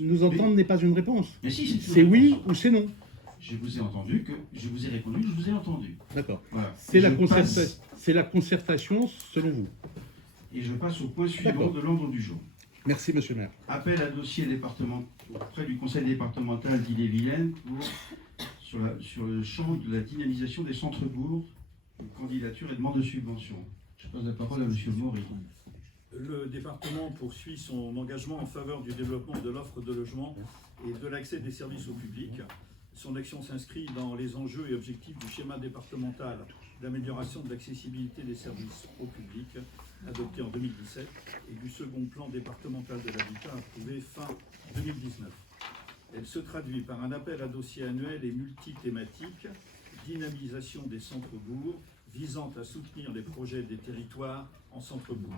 Nous entendre n'est pas une réponse. Mais si, C'est oui ou c'est non. Je vous ai entendu, je vous ai répondu, je vous ai entendu. D'accord. Voilà. C'est Je la concertation selon vous. Et je passe au point suivant D'accord. de l'ordre du jour. Merci, monsieur le maire. Appel à dossier auprès du conseil départemental d'Ille-et-Vilaine sur le champ de la dynamisation des centres-bourgs, de candidature et demande de subvention. Je passe la parole à monsieur Maury. Le département poursuit son engagement en faveur du développement de l'offre de logement et de l'accès des services au public. Son action s'inscrit dans les enjeux et objectifs du schéma départemental d'amélioration de l'accessibilité des services au public, adopté en 2017, et du second plan départemental de l'habitat approuvé fin 2019. Elle se traduit par un appel à dossier annuel et multithématique, dynamisation des centres-bourgs, visant à soutenir les projets des territoires en centre-bourg.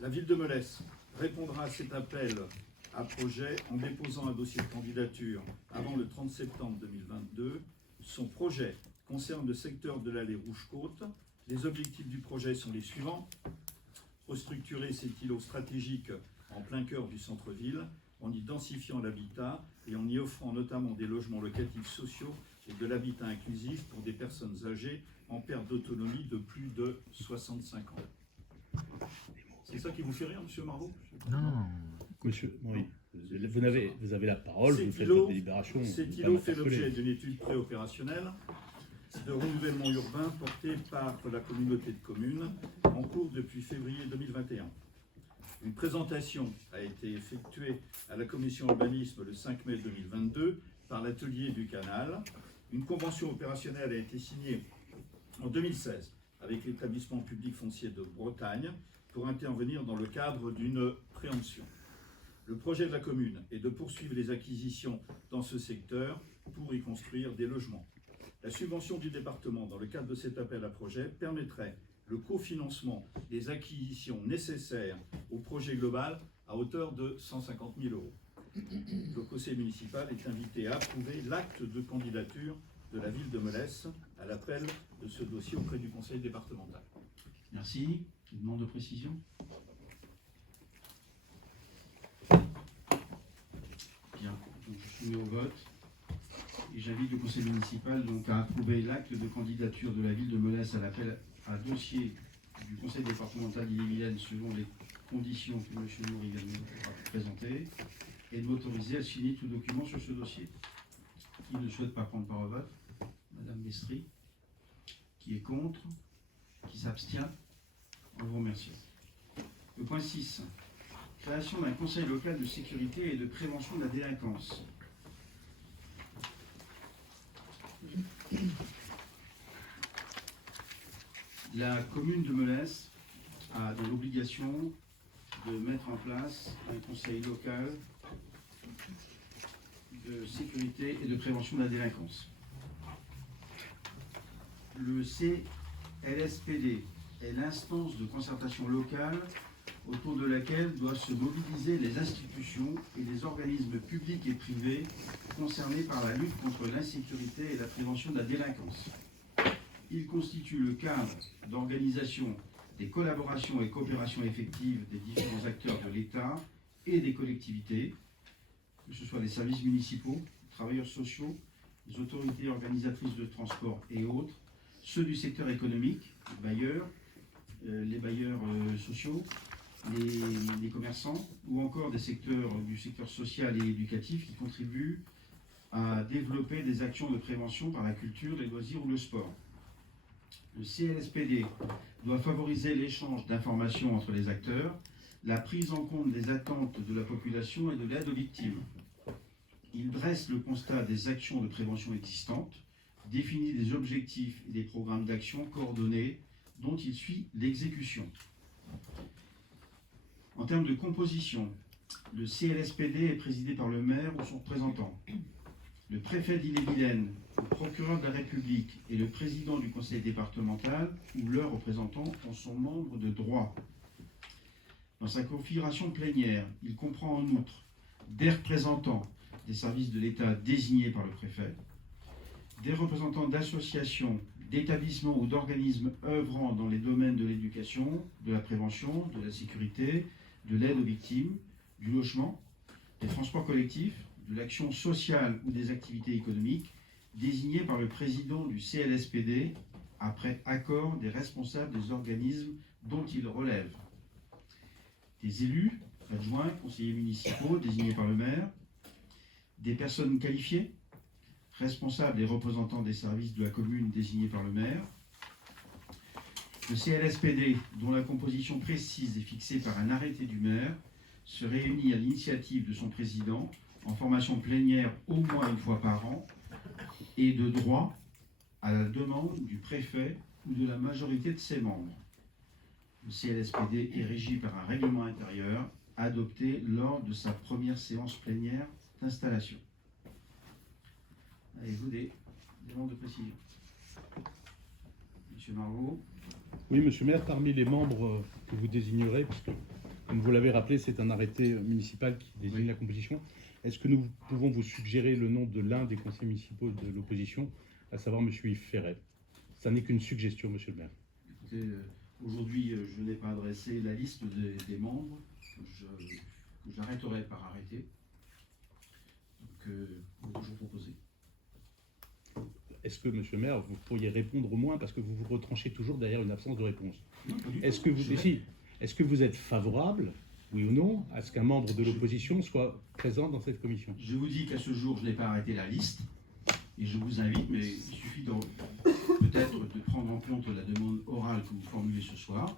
La ville de Melesse répondra à cet appel à projet en déposant un dossier de candidature avant le 30 septembre 2022. Son projet concerne le secteur de l'allée Rouge-Côte. Les objectifs du projet sont les suivants: restructurer cet îlot stratégique en plein cœur du centre-ville, en y densifiant l'habitat et en y offrant notamment des logements locatifs sociaux et de l'habitat inclusif pour des personnes âgées en perte d'autonomie de plus de 65 ans. C'est ça qui vous fait rire, monsieur Marot? Non. Monsieur, oui. Vous avez la parole, vous faites votre délibération. Cet îlot fait l'objet d'une étude préopérationnelle de renouvellement urbain portée par la communauté de communes en cours depuis février 2021. Une présentation a été effectuée à la commission urbanisme le 5 mai 2022 par l'atelier du Canal. Une convention opérationnelle a été signée en 2016 avec l'établissement public foncier de Bretagne pour intervenir dans le cadre d'une préemption. Le projet de la commune est de poursuivre les acquisitions dans ce secteur pour y construire des logements. La subvention du département dans le cadre de cet appel à projet permettrait le cofinancement des acquisitions nécessaires au projet global à hauteur de 150 000 euros. Le conseil municipal est invité à approuver l'acte de candidature de la ville de Melesse à l'appel de ce dossier auprès du conseil départemental. Merci. Une demande de précision? Bien, donc je soumets au vote et j'invite le conseil municipal donc à approuver l'acte de candidature de la ville de Melesse à l'appel à dossier du conseil départemental d'Ille-et-Vilaine selon les conditions que M. Maury vient de présenter et de m'autoriser à signer tout document sur ce dossier. Qui ne souhaite pas prendre part au vote? Madame Mestri. Qui est contre? Qui s'abstient? On vous remercie. Le point 6. Création d'un conseil local de sécurité et de prévention de la délinquance. La commune de Melesse a dans l'obligation de mettre en place un conseil local de sécurité et de prévention de la délinquance. Le CLSPD est l'instance de concertation locale autour de laquelle doivent se mobiliser les institutions et les organismes publics et privés concernés par la lutte contre l'insécurité et la prévention de la délinquance. Il constitue le cadre d'organisation des collaborations et coopérations effectives des différents acteurs de l'État et des collectivités, que ce soit les services municipaux, les travailleurs sociaux, les autorités organisatrices de transport et autres, ceux du secteur économique, les bailleurs sociaux, les commerçants, ou encore du secteur social et éducatif qui contribuent à développer des actions de prévention par la culture, les loisirs ou le sport. Le CLSPD doit favoriser l'échange d'informations entre les acteurs, la prise en compte des attentes de la population et de l'aide aux victimes. Il dresse le constat des actions de prévention existantes, définit des objectifs et des programmes d'action coordonnés dont il suit l'exécution. En termes de composition, le CLSPD est présidé par le maire ou son représentant. Le préfet d'Ille-et-Vilaine, le procureur de la République et le président du conseil départemental ou leurs représentants en sont membres de droit. Dans sa configuration plénière, il comprend en outre des représentants des services de l'État désignés par le préfet, des représentants d'associations, d'établissements ou d'organismes œuvrant dans les domaines de l'éducation, de la prévention, de la sécurité, de l'aide aux victimes, du logement, des transports collectif, de l'action sociale ou des activités économiques désignées par le président du CLSPD après accord des responsables des organismes dont il relève. Des élus, adjoints, conseillers municipaux désignés par le maire, des personnes qualifiées, responsables et représentants des services de la commune désignés par le maire, le CLSPD, dont la composition précise est fixée par un arrêté du maire, se réunit à l'initiative de son président en formation plénière au moins une fois par an et de droit à la demande du préfet ou de la majorité de ses membres. Le CLSPD est régi par un règlement intérieur adopté lors de sa première séance plénière d'installation. Avez-vous des demandes de précision? Monsieur Margot. Oui, monsieur le maire, parmi les membres que vous désignerez, puisque, comme vous l'avez rappelé, c'est un arrêté municipal qui désigne la composition, est-ce que nous pouvons vous suggérer le nom de l'un des conseillers municipaux de l'opposition, à savoir monsieur Yves Ferret? Ça n'est qu'une suggestion, monsieur le maire. Écoutez, aujourd'hui, je n'ai pas adressé la liste des membres que j'arrêterai par arrêté. Donc, vous pouvez toujours proposer. Est-ce que, monsieur le maire, vous pourriez répondre au moins, parce que vous vous retranchez toujours derrière une absence de réponse? Non, pas du Est-ce tout. que vous êtes favorable, oui ou non, à ce qu'un membre de l'opposition soit présent dans cette commission? Je vous dis qu'à ce jour, je n'ai pas arrêté la liste. Et je vous invite, mais il suffit peut-être de prendre en compte la demande orale que vous formulez ce soir,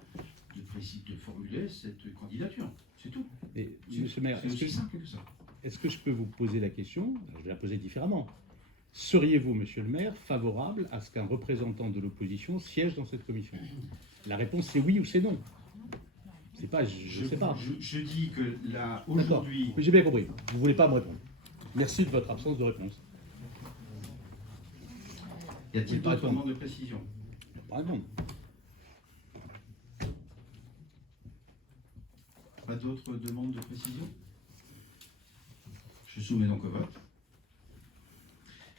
de formuler cette candidature. C'est tout. Et, monsieur le maire, c'est aussi simple que ça. est-ce que je peux vous poser la question? Je vais la poser différemment. Seriez-vous, monsieur le maire, favorable à ce qu'un représentant de l'opposition siège dans cette commission? La réponse, c'est oui ou c'est non. C'est pas, je ne sais pas. Je dis que là, D'accord. aujourd'hui... J'ai bien compris. Vous ne voulez pas me répondre. Merci de votre absence de réponse. Y a-t-il d'autres demandes de précision? Pas répondre. Pas d'autres demandes de précision? Je soumets donc au vote.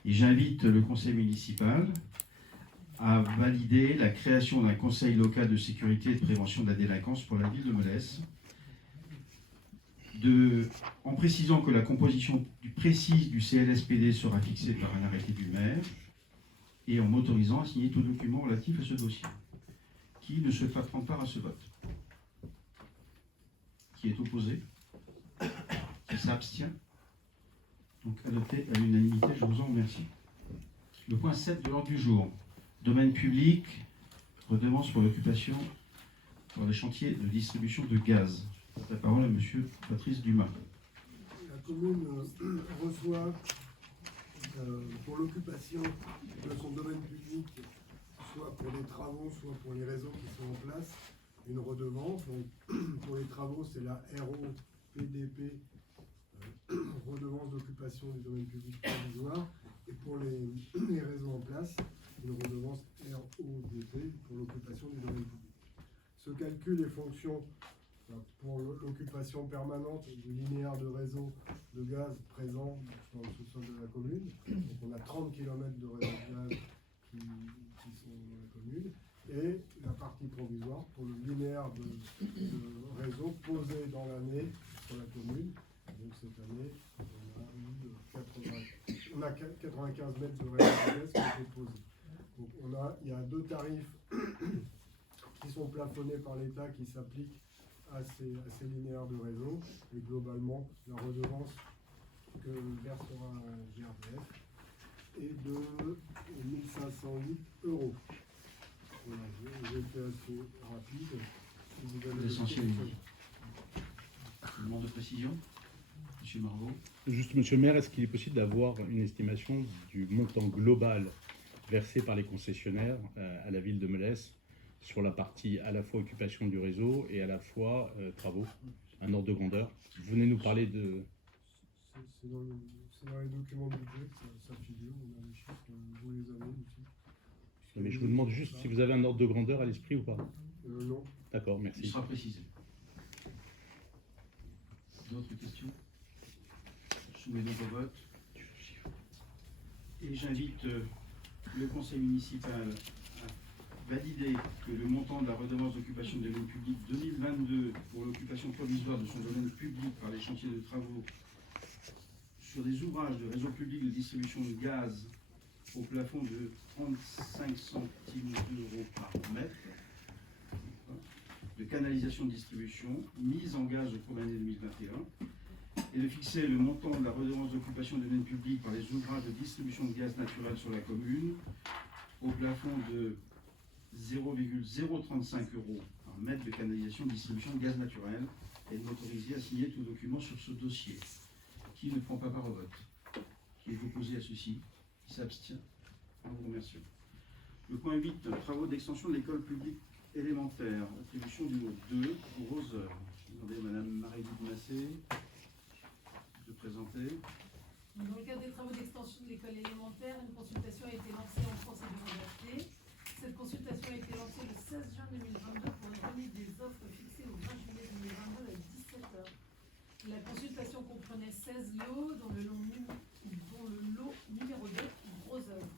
Et j'invite le conseil municipal à valider la création d'un conseil local de sécurité et de prévention de la délinquance pour la ville de Molès, en précisant que la composition précise du CLSPD sera fixée par un arrêté du maire, et en m'autorisant à signer tout document relatif à ce dossier. Qui ne souhaite pas prendre part à ce vote? Qui est opposé? Qui s'abstient? Donc adopté à l'unanimité, je vous en remercie. Le point 7 de l'ordre du jour. Domaine public, redevance pour l'occupation pour les chantiers de distribution de gaz. La parole à monsieur Patrice Dumas. La commune reçoit pour l'occupation de son domaine public, soit pour les travaux, soit pour les réseaux qui sont en place, une redevance. Donc, pour les travaux, c'est la ROPDP, redevance d'occupation du domaine public provisoire. Et pour les réseaux en place, une redevance RODP pour l'occupation du domaine public. Ce calcul est fonction pour l'occupation permanente du linéaire de réseau de gaz présent dans le sous-sol de la commune. Donc on a 30 km de réseau de gaz qui sont dans la commune. Et la partie provisoire pour le linéaire de réseau posé dans l'année sur la commune. Donc cette année, on a 95 mètres de réseau de gaz qui ont été posés. Donc il y a deux tarifs qui sont plafonnés par l'État qui s'appliquent à ces linéaires de réseau, et globalement la redevance que versera GRDF est de 1508 €. Voilà, j'ai été assez rapide. Si vous avez L'essentiel des est questions. dit. Demande de précision? Monsieur Margot. Juste, monsieur le maire, est-ce qu'il est possible d'avoir une estimation du montant global versé par les concessionnaires à la ville de Molès sur la partie à la fois occupation du réseau et à la fois travaux, un ordre de grandeur? Vous venez nous parler de... C'est dans les documents de budget que ça figure, on a les chiffres, vous les avez aussi. Mais je vous demande juste si vous avez un ordre de grandeur à l'esprit ou pas. Non. D'accord, Il merci. sera précisé. D'autres questions? Je soumets donc au vote. Et j'invite le conseil municipal à valider que le montant de la redevance d'occupation de domaine public 2022 pour l'occupation provisoire de son domaine public par les chantiers de travaux sur des ouvrages de réseau public de distribution de gaz au plafond de 35 centimes d'euros par mètre de canalisation de distribution mise en gaz au cours de l'année 2021 et de fixer le montant de la redevance d'occupation de domaine public par les ouvrages de distribution de gaz naturel sur la commune au plafond de 0,035 euros par mètre de canalisation de distribution de gaz naturel et de m'autoriser à signer tout document sur ce dossier. Qui ne prend pas part au vote? Qui est opposé à ceci? Qui s'abstient? Nous vous remercions. Le point 8, travaux d'extension de l'école publique élémentaire, attribution du lot 2 pour Roseur. Je vais demander à Mme Marie-Lise Massé de présenter. Dans le cadre des travaux d'extension de l'école élémentaire, une consultation a été lancée en procédure adaptée. Cette consultation a été lancée le 16 juin 2022 pour une remise des offres fixées au 20 juillet 2022 à 17h. La consultation comprenait 16 lots, dont le lot numéro 2, gros œuvre.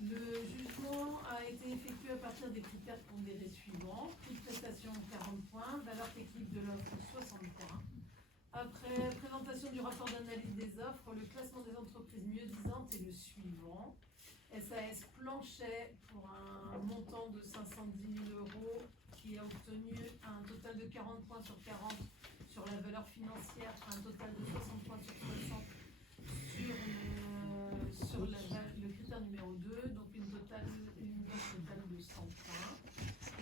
Le jugement a été effectué à partir des critères pondérés suivants. Prix de prestation 40 points, valeur technique de l'offre 60 points. Après présentation du rapport d'analyse des offres, le classement des entreprises mieux-disantes est le suivant. SAS Planchet pour un montant de 510 000 euros qui a obtenu un total de 40 points sur 40 sur la valeur financière, un total de 60 points sur 60 sur le critère numéro 2, donc une note totale de 100 points.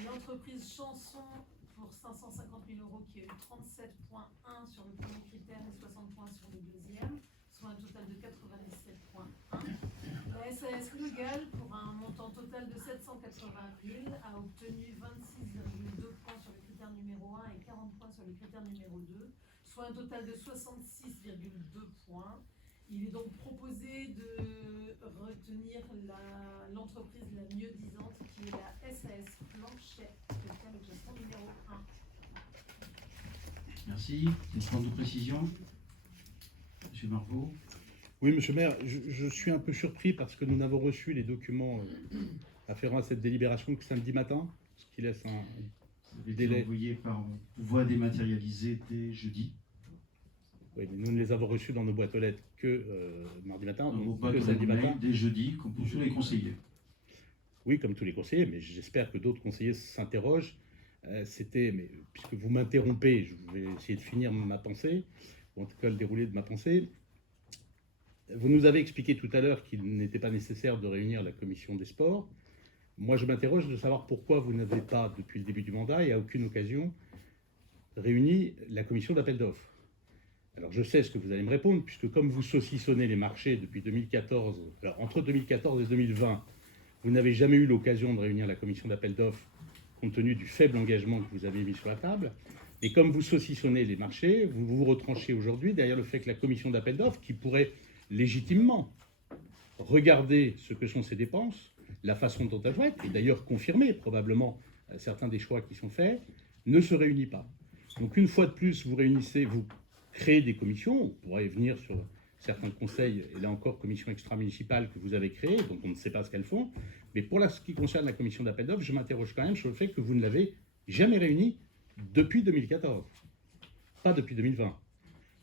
L'entreprise Chanson pour 550 000 euros qui a eu 37,1 sur le premier critère et 60 points sur le deuxième, soit un total de 97,1. La SAS Legal pour un montant total de 780 000 a obtenu 26,2 points sur le critère numéro 1 et 40 points sur le critère numéro 2, soit un total de 66,2 points. Il est donc proposé de retenir l'entreprise la mieux disante qui est la SAS Planchet, qui obtient le classement numéro 1. Merci. Des points de précision? Monsieur Marvaux. Oui, monsieur le maire, je suis un peu surpris parce que nous n'avons reçu les documents afférents à cette délibération que samedi matin, ce qui laisse un délai. Envoyé par voie dématérialisée dès jeudi. Oui, mais nous ne les avons reçus dans nos boîtes aux lettres que mardi matin, Dans vos donc boîtes que aux samedi lettres matin. mail dès jeudi, comme pour tous les conseillers. Oui, comme tous les conseillers, mais j'espère que d'autres conseillers s'interrogent. Mais puisque vous m'interrompez, je vais essayer de finir ma pensée, ou en tout cas le déroulé de ma pensée. Vous nous avez expliqué tout à l'heure qu'il n'était pas nécessaire de réunir la commission des sports. Moi, je m'interroge de savoir pourquoi vous n'avez pas, depuis le début du mandat et à aucune occasion, réuni la commission d'appel d'offres. Alors, je sais ce que vous allez me répondre, puisque comme vous saucissonnez les marchés depuis 2014, alors entre 2014 et 2020, vous n'avez jamais eu l'occasion de réunir la commission d'appel d'offres, compte tenu du faible engagement que vous avez mis sur la table. Et comme vous saucissonnez les marchés, vous vous retranchez aujourd'hui derrière le fait que la commission d'appel d'offres, qui pourrait légitimement regarder ce que sont ces dépenses, la façon dont elles vont être, et d'ailleurs confirmer probablement certains des choix qui sont faits, ne se réunit pas. Donc une fois de plus, vous réunissez, vous créez des commissions, on pourrait venir sur certains conseils, et là encore commissions extra-municipales que vous avez créées, donc on ne sait pas ce qu'elles font, mais pour ce qui concerne la commission d'appel d'offres, je m'interroge quand même sur le fait que vous ne l'avez jamais réunie depuis 2014, pas depuis 2020.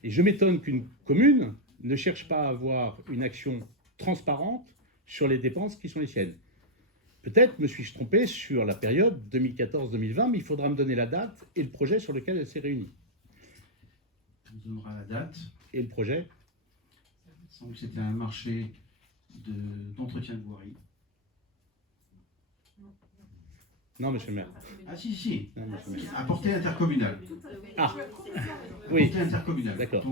Et je m'étonne qu'une commune ne cherche pas à avoir une action transparente sur les dépenses qui sont les siennes. Peut-être me suis-je trompé sur la période 2014-2020, mais il faudra me donner la date et le projet sur lequel elle s'est réunie. On vous donnera la date. Et le projet? Il semble que c'était un marché d'entretien de voirie. Non, monsieur le maire. Ah si. Non, monsieur le maire. À portée intercommunale. Ah, À oui, portée intercommunale. d'accord.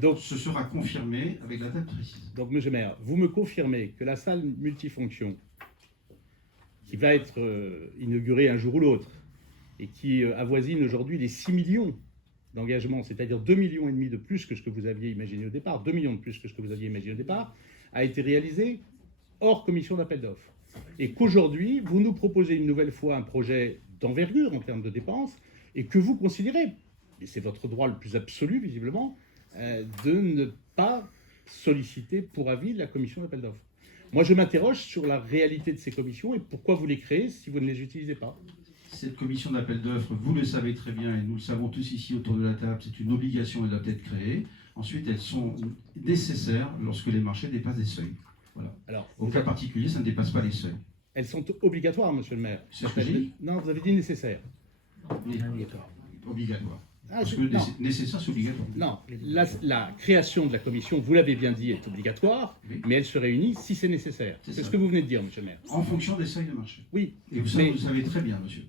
Donc, ce sera confirmé avec la date précise. Donc, monsieur le maire, vous me confirmez que la salle multifonction, qui va être inaugurée un jour ou l'autre, et qui avoisine aujourd'hui les 6 millions d'engagements, c'est-à-dire 2,5 millions de plus que ce que vous aviez imaginé au départ, 2 millions de plus que ce que vous aviez imaginé au départ, a été réalisée hors commission d'appel d'offres. Et qu'aujourd'hui, vous nous proposez une nouvelle fois un projet d'envergure en termes de dépenses, et que vous considérez, et c'est votre droit le plus absolu visiblement, de ne pas solliciter pour avis la commission d'appel d'offres. Moi, je m'interroge sur la réalité de ces commissions et pourquoi vous les créez si vous ne les utilisez pas. Cette commission d'appel d'offres, vous le savez très bien, et nous le savons tous ici autour de la table, c'est une obligation, elle doit être créée. Ensuite, elles sont nécessaires lorsque les marchés dépassent des seuils. Voilà. Alors, Au cas particulier, ça ne dépasse pas les seuils. elles sont obligatoires, monsieur le maire. C'est ce que j'ai dit. Non, vous avez dit nécessaire. Obligatoire. Ah, Parce que non. nécessaire, c'est obligatoire. Non, la création de la commission, vous l'avez bien dit, est obligatoire, Oui. mais elle se réunit si c'est nécessaire. C'est C'est ça. ce que vous venez de dire, monsieur le maire. En fonction des seuils de marché. Oui, Et vous mais, savez très bien, monsieur.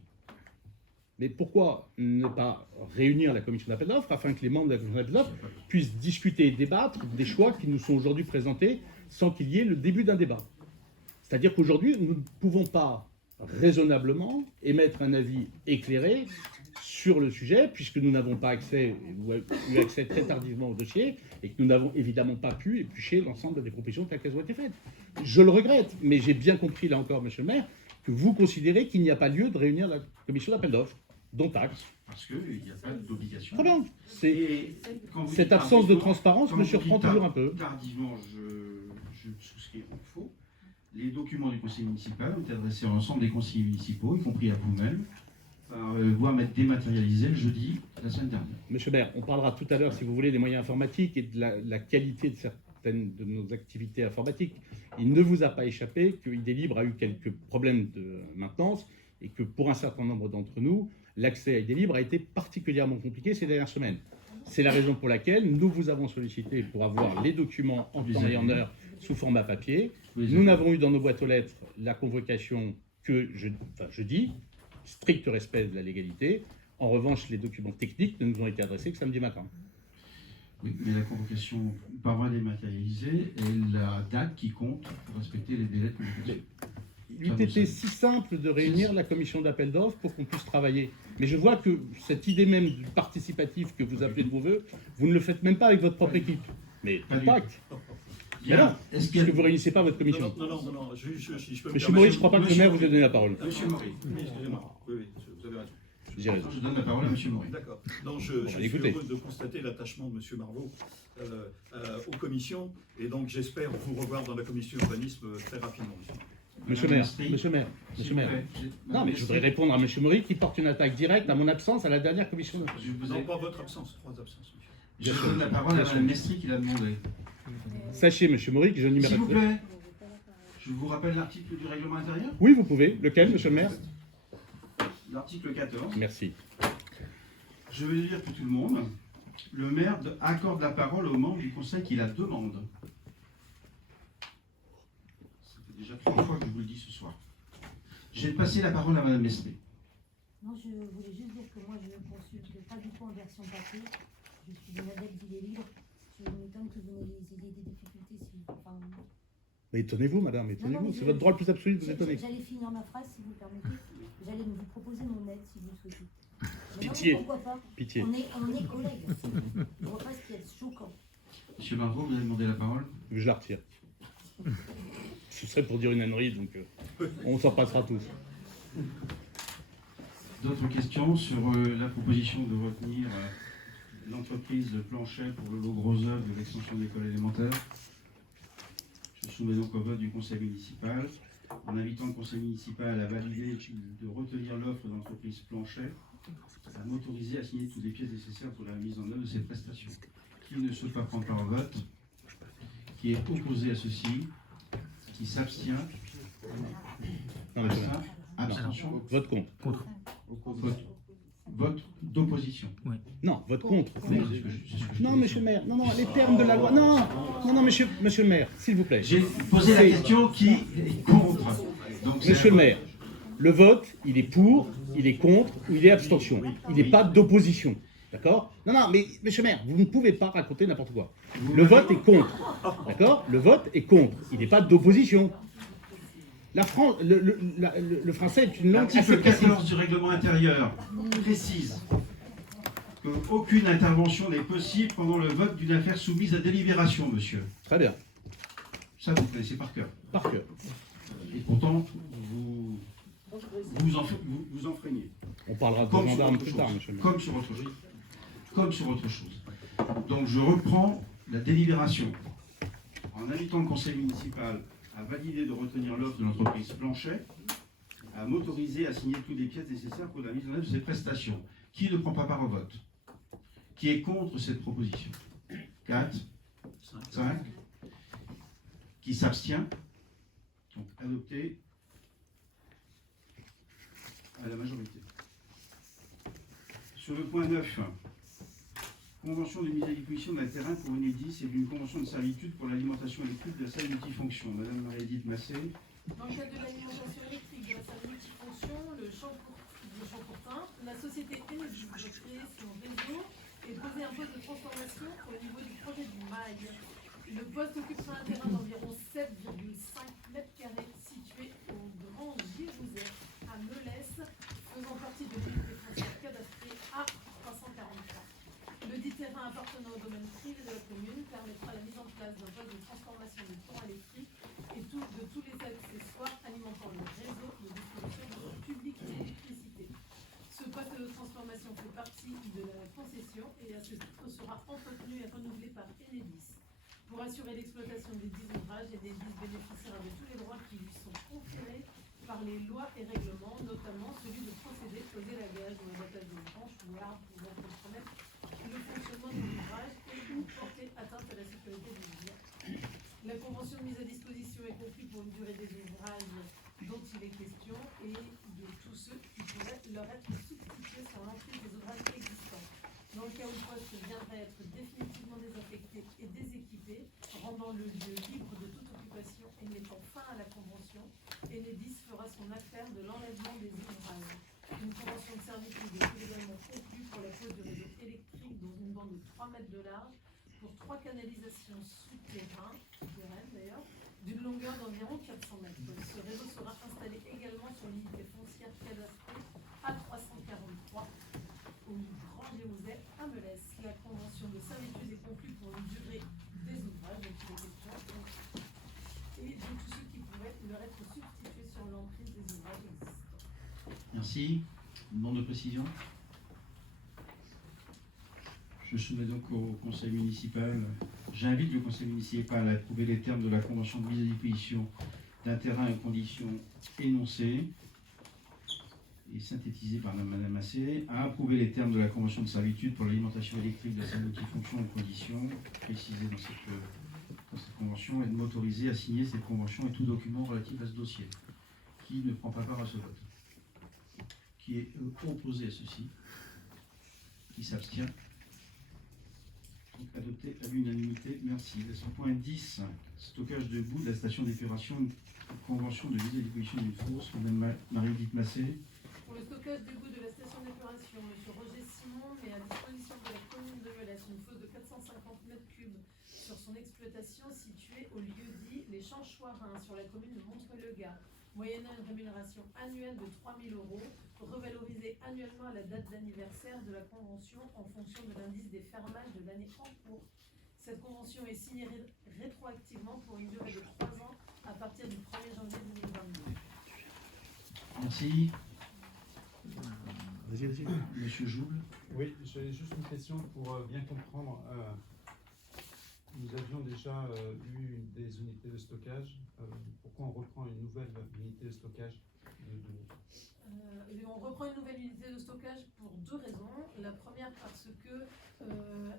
mais pourquoi ne pas réunir la commission d'appel d'offres afin que les membres de la commission d'appel d'offres puissent discuter et débattre des choix qui nous sont aujourd'hui présentés sans qu'il y ait le début d'un débat? C'est-à-dire qu'aujourd'hui, nous ne pouvons pas raisonnablement émettre un avis éclairé sur le sujet, puisque nous n'avons pas accès, ou eu accès très tardivement au dossier, et que nous n'avons évidemment pas pu éplucher l'ensemble des propositions telles qu'elles ont été faites. Je le regrette, mais j'ai bien compris, là encore, monsieur le maire, que vous considérez qu'il n'y a pas lieu de réunir la commission d'appel d'offres, dont acte. Parce qu'il n'y a pas d'obligation. Très bien. Et quand vous Cette dites absence de tardivement- transparence quand me vous surprend dites toujours un peu. Tardivement, je souscris au faux. Les documents du conseil municipal ont été adressés à l'ensemble des conseillers municipaux, y compris à vous-même, par voie dématérialisée le jeudi la semaine dernière. Monsieur le maire, on parlera tout à l'heure, si vous voulez, des moyens informatiques et de la qualité de certaines de nos activités informatiques. Il ne vous a pas échappé que ID Libre a eu quelques problèmes de maintenance et que pour un certain nombre d'entre nous, l'accès à ID Libre a été particulièrement compliqué ces dernières semaines. C'est la raison pour laquelle nous vous avons sollicité pour avoir les documents en temps et en heure sous format papier. Nous n'avons eu dans nos boîtes aux lettres la convocation que jeudi, strict respect de la légalité. En revanche, les documents techniques ne nous ont été adressés que samedi matin. Oui, mais la convocation par voie dématérialisée est la date qui compte pour respecter les délais de convocation. Il eût été si simple de réunir la commission d'appel d'offres pour qu'on puisse travailler. Mais je vois que cette idée même du participatif que vous appelez de vos voeux, vous ne le faites même pas avec votre propre équipe. Mais Pas du pas. Mais non, Est-ce puisque vous ne réunissez pas votre commission. Non, si je peux me Monsieur permettre- Maurice, je ne crois pas que le Monsieur maire vous ait donné la parole. Monsieur Maurice. Oui, excusez-moi. Oui, vous avez raison. J'ai raison. Je donne la parole à monsieur Maurice. D'accord. Donc, je bah, suis écoutez. heureux de constater l'attachement de M. Marvaux aux commissions, et donc j'espère vous revoir dans la commission urbanisme très rapidement. Monsieur le maire, monsieur le maire, monsieur le maire. Non, mais je voudrais répondre à monsieur Maurice qui porte une attaque directe à mon absence à la dernière commission. Je vous Non, ai- pas votre absence, 3 absences. je donne la parole à Mme Mestri qui l'a demandé. Sachez, monsieur Maurice, que je n'y S'il vous m'arrêterai. plaît, je vous rappelle l'article du règlement intérieur. Oui, vous pouvez. Lequel, monsieur le maire? L'article 14. Merci. Je vais dire pour tout le monde, le maire accorde la parole aux membres du conseil qui la demandent. Ça fait déjà 3 fois que je vous le dis ce soir. J'ai passé la parole à Mme Mestri. Non, je voulais juste dire que moi, je ne consulte pas du tout en version papier. Je suis une adepte d'idées libres. Je m'étonne que vous ayez des difficultés. Enfin, Mais étonnez-vous, madame, étonnez-vous. C'est votre droit le plus absolu de vous étonner. J'allais finir ma phrase, si vous le permettez. J'allais vous proposer mon aide, si vous le souhaitez. Mais non, Pitié. pourquoi pas? Pitié. On est collègues. Je ne vois pas ce qui est choquant. Monsieur Marvaux, vous avez demandé la parole. Je la retire. Ce serait pour dire une ânerie, donc on s'en passera tous. D'autres questions sur la proposition de retenir l'entreprise de Planchet pour le lot gros œuvre de l'extension de l'école élémentaire. Je soumets donc au vote du conseil municipal en invitant le conseil municipal à valider de retenir l'offre d'entreprise Planchet, à m'autoriser à signer toutes les pièces nécessaires pour la mise en œuvre de ces prestations. Qui ne souhaite pas prendre part au vote? Qui est opposé à ceci? Qui s'abstient? Non, monsieur le maire. Abstention? Vote contre. Vote d'opposition. Non, vote contre. C'est ce que je Non, dis. monsieur le maire, non, les termes de la loi. Non, monsieur le maire, s'il vous plaît. J'ai posé la question qui est contre. Donc, c'est Monsieur le maire, le vote, il est pour, il est contre ou il est abstention. Il n'est pas d'opposition. D'accord? Non, mais monsieur le maire, vous ne pouvez pas raconter n'importe quoi. Le vote est contre. D'accord? Le vote est contre. Il n'est pas d'opposition. Le français est une langue assez L'article précise. 14 du règlement intérieur précise qu'aucune intervention n'est possible pendant le vote d'une affaire soumise à délibération, monsieur. Très bien, Ça, vous connaissez par cœur. par cœur. Et pourtant, vous enfreignez. On parlera de Comme sur gendarmes autre plus chose. tard, monsieur le maire. Comme sur autre chose. Donc je reprends la délibération en invitant le conseil municipal à valider de retenir l'offre de l'entreprise Planchet, à m'autoriser à signer toutes les pièces nécessaires pour la mise en œuvre de ces prestations. Qui ne prend pas part au vote? Qui est contre cette proposition? 4, 5. Qui s'abstient? Donc adopté à la majorité. Sur le point 9, convention de mise à disposition d'un terrain pour Enedis et d'une convention de servitude pour l'alimentation électrique de la salle multifonction. Madame Marie-Edith Massé. Dans le cadre de l'alimentation électrique de la salle multifonction, le Champ-Courtin, la société Enedis doit créer son réseau et poser un poste de transformation au niveau du projet du mail. Le poste occupera un terrain d'environ 7,5 mètres carrés situé au Grand Girouzet, à Melès, faisant partie de l'unité foncière cadastrée A343. Le dit terrain appartenant au domaine privé de la commune permettra la mise en place d'un poste de transformation du courant électrique et de tous les accessoires alimentant le réseau de distribution de public d'électricité. Ce poste de transformation fait partie de la concession et à ce titre sera entretenu et renouvelé par Enedis. Pour assurer l'exploitation des 10 ouvrages, Enedis bénéficiera de tous les droits qui lui sont conférés par les lois et règlements, notamment celui de procéder aux élagages ou abattages de branches ou arbres pouvant compromettre le fonctionnement des ouvrages et ou porter atteinte à la sécurité des biens. La convention de mise à disposition est conclue pour une durée des ouvrages dont il est question et de tous ceux qui pourraient leur être substitués sur l'entrée des ouvrages existants. Dans le cas où le poste viendrait être définitivement désaffecté et déséquipé, rendant le lieu libre de toute occupation et mettant fin à la convention, Enedis fera son affaire de l'enlèvement des ouvrages. Une convention de servitude est également conclue pour la pose du réseau électrique dans une bande de 3 mètres de large pour 3 canalisations souterraines d'ailleurs, d'une longueur d'environ 400 mètres. Ce réseau sera installé également sur l'unité foncière cadastrée A343 au Grand Géouzet à Melès. La convention de servitude est conclue pour une durée des ouvrages, donc il est question, et de tous ceux qui pourraient leur être substitués sur l'emprise des ouvrages existants. Merci. Demande de précision. Je soumets donc au conseil municipal. J'invite le conseil municipal à approuver les termes de la convention de mise à disposition d'un terrain aux conditions énoncées et synthétisées par Madame Massé, à approuver les termes de la convention de servitude pour l'alimentation électrique de sa multifonction aux conditions précisées dans cette convention et de m'autoriser à signer cette convention et tout document relatif à ce dossier. Qui ne prend pas part à ce vote? Qui est opposé à ceci? Qui s'abstient? Donc adopté à l'unanimité, merci. Sur point 10, stockage de boue de la station d'épuration, convention de mise à disposition d'une fosse, Madame Marie-Edith Massé. Pour le stockage des boues de la station d'épuration, M. Roger Simon met à disposition de la commune de Melès une fosse de 450 m3 sur son exploitation située au lieu-dit Les Champs-Chouarins sur la commune de Montreuil-le-Gard, moyennant une rémunération annuelle de 3 000 €, revalorisée annuellement à la date d'anniversaire de la convention en fonction de l'indice des fermages de l'année en cours. Cette convention est signée rétroactivement pour une durée de 3 ans à partir du 1er janvier 2022. Merci. Vas-y. Monsieur Jouble. Oui, j'ai juste une question pour bien comprendre. Nous avions déjà eu des unités de stockage. Pourquoi on reprend une nouvelle unité de stockage On reprend une nouvelle unité de stockage pour 2 raisons. La première parce que,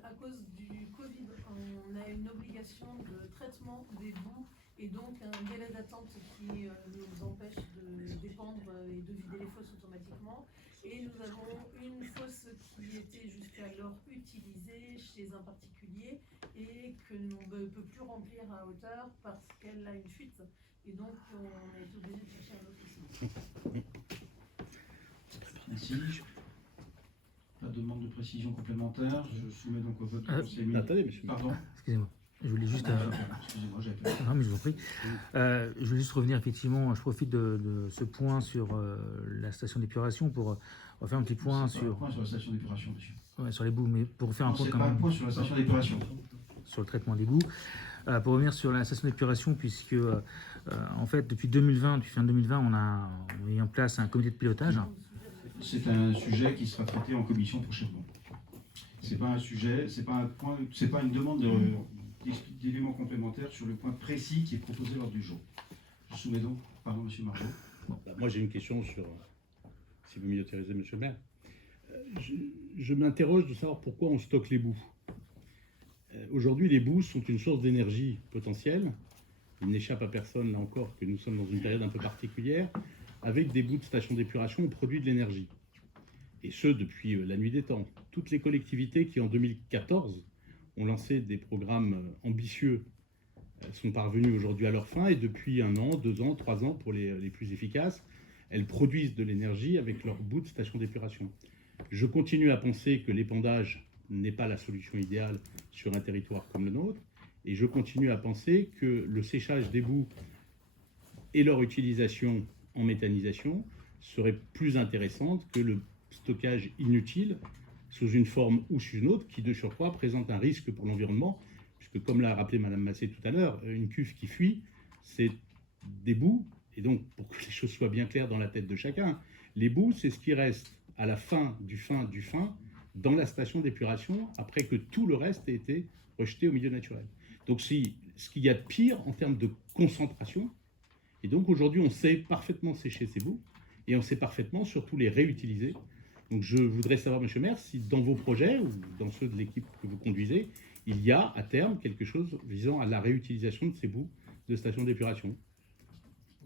à cause du Covid, on a une obligation de traitement des boues et donc un délai d'attente qui nous empêche de dépendre et de vider les fosses automatiquement. Et nous avons une fosse qui était jusqu'alors utilisée chez un particulier et que l'on ne peut plus remplir à hauteur parce qu'elle a une fuite. Et donc on est obligé de chercher un autre site. Merci. Pas de demande de précision complémentaire. Je soumets donc au vote du conseil municipal. Attendez, monsieur. Pardon. Excusez-moi. Je voulais juste. Excusez-moi, j'avais pas. Non, mais je vous en prie. Je voulais juste revenir, effectivement, je profite de ce point sur la station d'épuration pour refaire un petit point C'est pas sur. un point sur la station d'épuration, monsieur. Ouais, sur les boues, mais pour faire un Non, point c'est quand pas un même point sur la station d'épuration. sur le traitement des boues. Pour revenir sur la station d'épuration, puisque en fait, depuis fin 2020, on a mis en place un comité de pilotage. C'est un sujet qui sera traité en commission prochainement. C'est pas un sujet, c'est pas un point, c'est pas une demande d'éléments complémentaires sur le point précis qui est proposé lors du jour. Je soumets donc, pardon, monsieur Margot. Moi, j'ai une question sur, si vous m'y autorisez, monsieur le maire. Je m'interroge de savoir pourquoi on stocke les boues. Aujourd'hui, les boues sont une source d'énergie potentielle. Il n'échappe à personne, là encore, que nous sommes dans une période un peu particulière. Avec des boues de stations d'épuration, on produit de l'énergie. Et ce, depuis la nuit des temps. Toutes les collectivités qui, en 2014, ont lancé des programmes ambitieux sont parvenues aujourd'hui à leur fin. Et depuis 1 an, 2 ans, 3 ans, pour les plus efficaces, elles produisent de l'énergie avec leurs boues de stations d'épuration. Je continue à penser que l'épandage n'est pas la solution idéale sur un territoire comme le nôtre. Et je continue à penser que le séchage des boues et leur utilisation en méthanisation serait plus intéressante que le stockage inutile sous une forme ou sous une autre, qui de surcroît présente un risque pour l'environnement, puisque comme l'a rappelé Madame Massé tout à l'heure, une cuve qui fuit, c'est des boues, et donc pour que les choses soient bien claires dans la tête de chacun, les boues, c'est ce qui reste à la fin du fin dans la station d'épuration, après que tout le reste ait été rejeté au milieu naturel. Donc c'est ce qu'il y a de pire en termes de concentration. Et donc aujourd'hui, on sait parfaitement sécher ces boues et on sait parfaitement surtout les réutiliser. Donc je voudrais savoir, Monsieur le maire, si dans vos projets ou dans ceux de l'équipe que vous conduisez, il y a à terme quelque chose visant à la réutilisation de ces boues de stations d'épuration.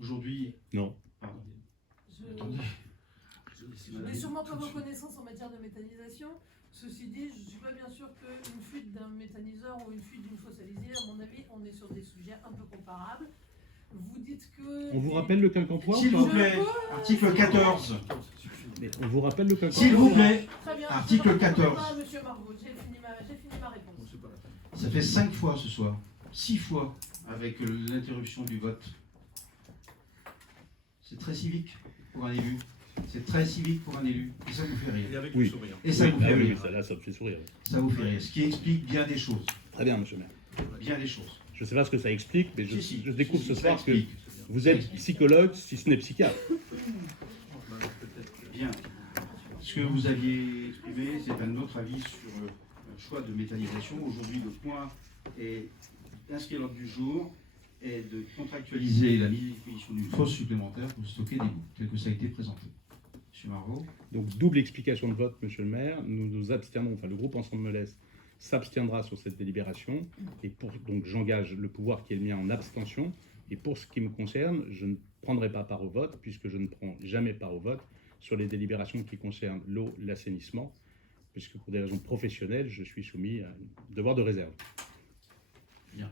Aujourd'hui, Non. pardon. Je n'ai sûrement pas vos connaissances en matière de méthanisation. Ceci dit, je ne suis pas bien sûr qu'une fuite d'un méthaniseur ou une fuite d'une fosse à lisier, à mon avis, on est sur des sujets un peu comparables. Vous dites que... On vous rappelle le Quincampoix S'il vous plaît, article 14. Mais on vous rappelle le Quincampoix. S'il vous plaît, Très bien, article je 14. pas, Monsieur Margot, j'ai fini ma réponse. Ça fait 5 fois ce soir, 6 fois avec l'interruption du vote. C'est très civique pour un élu. C'est très civique pour un élu. Et ça vous fait Et rire. avec Oui. le sourire. Et ça vous fait Ah oui, rire. mais ça me fait sourire. Ça vous fait rire. Ce qui explique bien des choses. Très bien, Monsieur le maire. Bien des choses. Je ne sais pas ce que ça explique, mais je découvre Si, ce ça soir que explique. vous êtes psychologue, si ce n'est psychiatre. Bien. Ce que vous aviez exprimé, c'est un autre avis sur le choix de méthanisation. Aujourd'hui, le point est inscrit à l'ordre du jour et de contractualiser la mise à disposition d'une fosse supplémentaire pour stocker des boues, tel que ça a été présenté. Monsieur Margot. Donc, double explication de vote, Monsieur le maire. Nous nous abstiendrons, enfin le groupe Ensemble me laisse s'abstiendra sur cette délibération. Et donc j'engage le pouvoir qui est le mien en abstention. Et pour ce qui me concerne, je ne prendrai pas part au vote, puisque je ne prends jamais part au vote sur les délibérations qui concernent l'eau, l'assainissement, puisque pour des raisons professionnelles, je suis soumis à un devoir de réserve. Bien.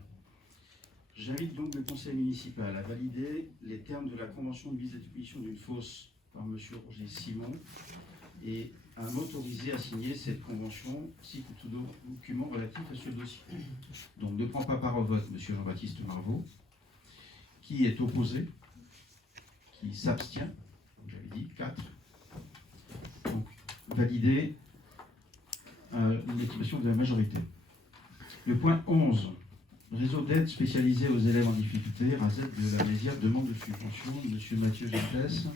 J'invite donc le conseil municipal à valider les termes de la convention de mise à disposition d'une fosse par M. Roger Simon et à m'autoriser à signer cette convention ainsi que tout document relatif à ce dossier. Donc ne prend pas part au vote M. Jean-Baptiste Marvaux, qui est opposé, qui s'abstient, comme j'avais dit, 4. Donc valider l'expression de la majorité. Le point 11. Réseau d'aide spécialisé aux élèves en difficulté, RAZED de la Mézières, demande de subvention. Monsieur Mathieu Gentès.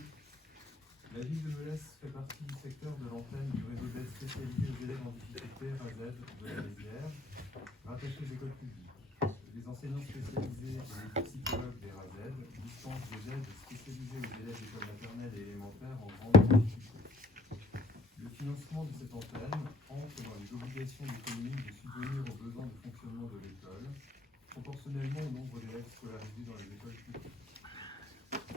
La ville de Melesse fait partie du secteur de l'antenne du réseau d'aide spécialisé aux élèves en difficulté, RAZED de la Mézières, rattaché aux écoles publiques. Les enseignants spécialisés et les psychologues des RAZED dispensent des aides spécialisées aux élèves d'école maternelle et élémentaire en grande difficulté. Le financement de cette antenne entre dans les obligations des communes de subvenir aux besoins de fonctionnement de l'école, proportionnellement au nombre d'élèves scolarisés dans les écoles publiques.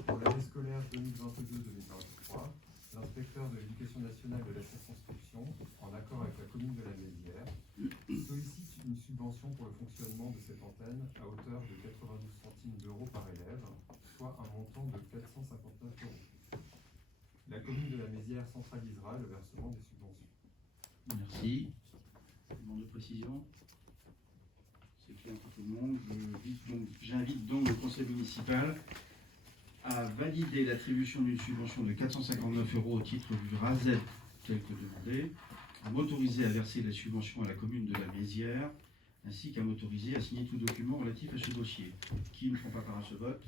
Pour l'année scolaire 2022-2023, l'inspecteur de l'éducation nationale de la circonscription, en accord avec la commune de la Mézières, sollicite une subvention pour le fonctionnement de cette antenne à hauteur de 92 centimes d'euros par élève, soit un montant de 459 euros. La commune de la Mézières centralisera le versement des subventions. Merci. Demande de précision. C'est clair pour tout le monde. J'invite donc le conseil municipal à valider l'attribution d'une subvention de 459 euros au titre du RAZED tel que demandé, à m'autoriser à verser la subvention à la commune de la Mézières, ainsi qu'à m'autoriser à signer tout document relatif à ce dossier. Qui ne prend pas part à ce vote?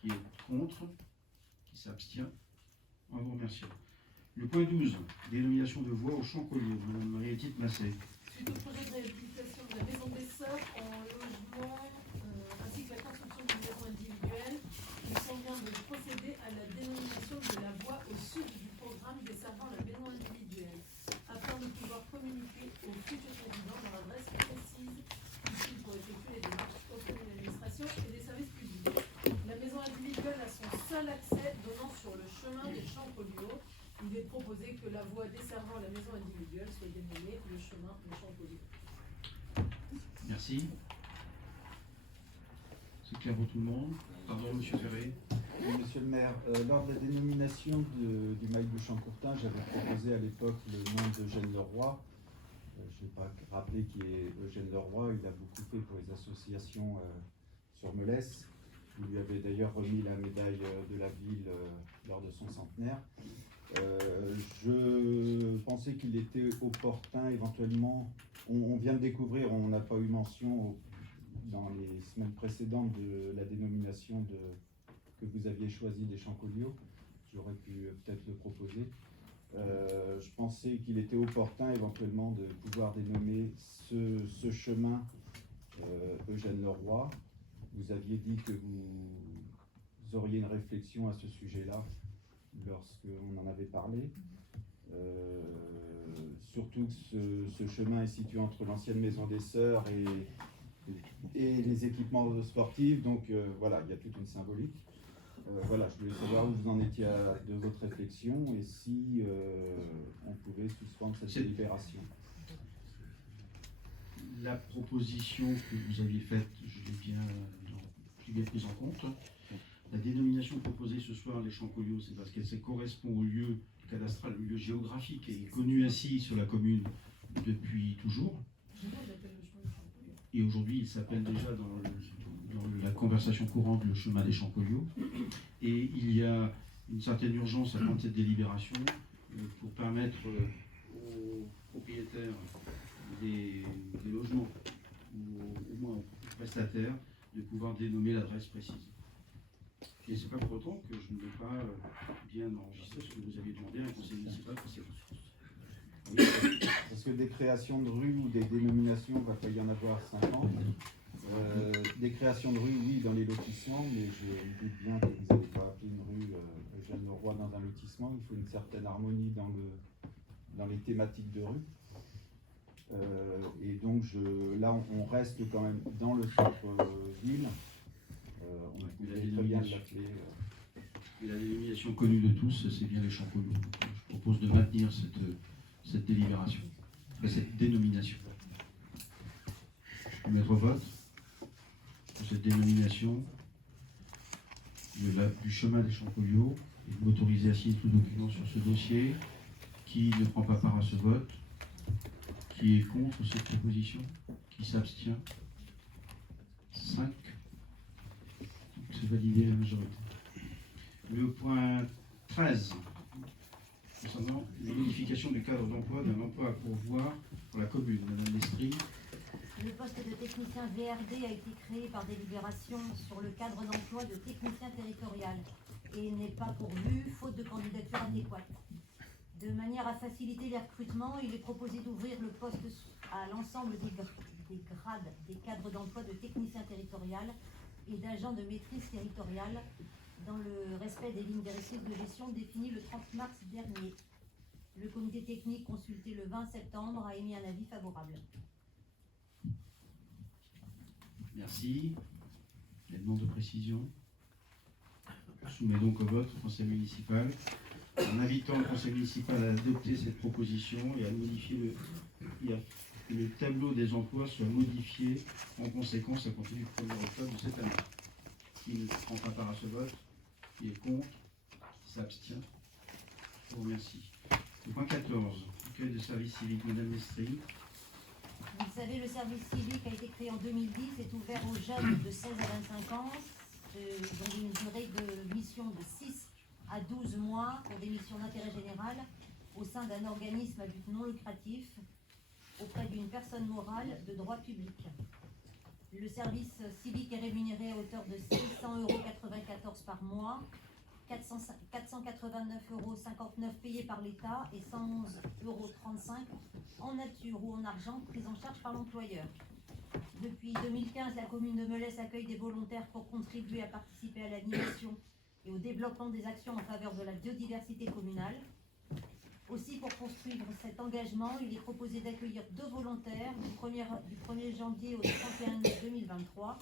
Qui est contre? Qui s'abstient? En vous remerciant. Le point 12, dénomination de voie au Champ Collier, Mme Marie-Étite Massé. Suite au projet de réhabilitation de la maison des Sœurs en logement ainsi que la construction d'une maison individuelle, il convient de procéder à la dénomination de la voie au sud du programme desservant la maison individuelle, afin de pouvoir communiquer aux futurs résidents dans l'adresse précise pour le chemin des Champs-Colliots. Il est proposé que la voie desservant la maison individuelle soit dénommée le chemin des Champs-Colliots. Merci. C'est clair pour tout le monde. Pardon, monsieur Ferré. Oui, monsieur le maire, lors de la dénomination du mail du Champ-Courtin, j'avais proposé à l'époque le nom d'Eugène Leroy. Je ne vais pas rappeler qui est Eugène Leroy, il a beaucoup fait pour les associations sur Melesse. Il lui avait d'ailleurs remis la médaille de la ville lors de son centenaire. Je pensais qu'il était opportun éventuellement, on vient de découvrir, on n'a pas eu mention dans les semaines précédentes de la dénomination que vous aviez choisi des Champs-Colliots. J'aurais pu peut-être le proposer. Je pensais qu'il était opportun éventuellement de pouvoir dénommer ce chemin Eugène Leroy. Vous aviez dit que vous auriez une réflexion à ce sujet-là lorsqu'on en avait parlé. Surtout que ce chemin est situé entre l'ancienne maison des Sœurs et les équipements sportifs, donc voilà, il y a toute une symbolique. Voilà, je voulais savoir où vous en étiez de votre réflexion et si on pouvait suspendre cette délibération. La proposition que vous aviez faite, je l'ai bien prise en compte. La dénomination proposée ce soir, les Champs-Colliots, c'est parce qu'elle correspond au lieu cadastral, au lieu géographique, et connu ainsi sur la commune depuis toujours. Et aujourd'hui, il s'appelle déjà dans la conversation courante le chemin des Champs-Colliots. Et il y a une certaine urgence à prendre cette délibération pour permettre aux propriétaires des logements, ou au moins aux prestataires, de pouvoir dénommer l'adresse précise. Et ce n'est pas pour autant que je ne vais pas bien enregistrer ce que vous aviez demandé à un conseil municipal précédent. Parce que des créations de rues ou des dénominations, il va pas y en avoir 50. Des créations de rues, oui, dans les lotissements, mais je doute bien que vous n'allez pas appeler une rue Eugène Leroy dans un lotissement. Il faut une certaine harmonie dans les thématiques de rue. Et donc là, on reste quand même dans le centre-ville. On a très bien l'appeler. Et la dénomination connue de tous, c'est bien les Champs-Colliots. Je propose de maintenir cette délibération, cette dénomination. Je peux mettre au vote pour cette dénomination du chemin des Champs-Colliots et de m'autoriser à signer tout document sur ce dossier. Qui ne prend pas part à ce vote? Qui est contre cette proposition? Qui s'abstient? 5. C'est validé à la majorité. Le point 13, concernant la modification du cadre d'emploi d'un emploi à pourvoir pour la commune. Madame Lestrie. Le poste de technicien VRD a été créé par délibération sur le cadre d'emploi de technicien territorial et n'est pas pourvu, faute de candidature adéquate. De manière à faciliter les recrutements, il est proposé d'ouvrir le poste à l'ensemble des grades des cadres d'emploi de technicien territorial et d'agents de maîtrise territoriale dans le respect des lignes directrices de gestion définies le 30 mars dernier. Le comité technique consulté le 20 septembre a émis un avis favorable. Merci. Les demandes de précision. Je soumets donc au vote au conseil municipal en invitant le conseil municipal à adopter cette proposition et à modifier que le tableau des emplois soit modifié en conséquence à compter du 1er octobre de cette année. Qui ne prend pas part à ce vote? Qui est contre? Qui s'abstient? Je vous remercie. Le point 14, accueil de service civique. Madame Lestrie. Vous le savez, le service civique a été créé en 2010, est ouvert aux jeunes de 16 à 25 ans, dont une durée de mission de 6 à 12 mois pour des missions d'intérêt général au sein d'un organisme à but non lucratif auprès d'une personne morale de droit public. Le service civique est rémunéré à hauteur de 600,94 € par mois, 489,59 € payés par l'État et 111,35 € en nature ou en argent pris en charge par l'employeur. Depuis 2015, la commune de Melesse accueille des volontaires pour contribuer à participer à l'animation et au développement des actions en faveur de la biodiversité communale. Aussi, pour poursuivre cet engagement, il est proposé d'accueillir 2 volontaires du 1er janvier au 31 mai 2023.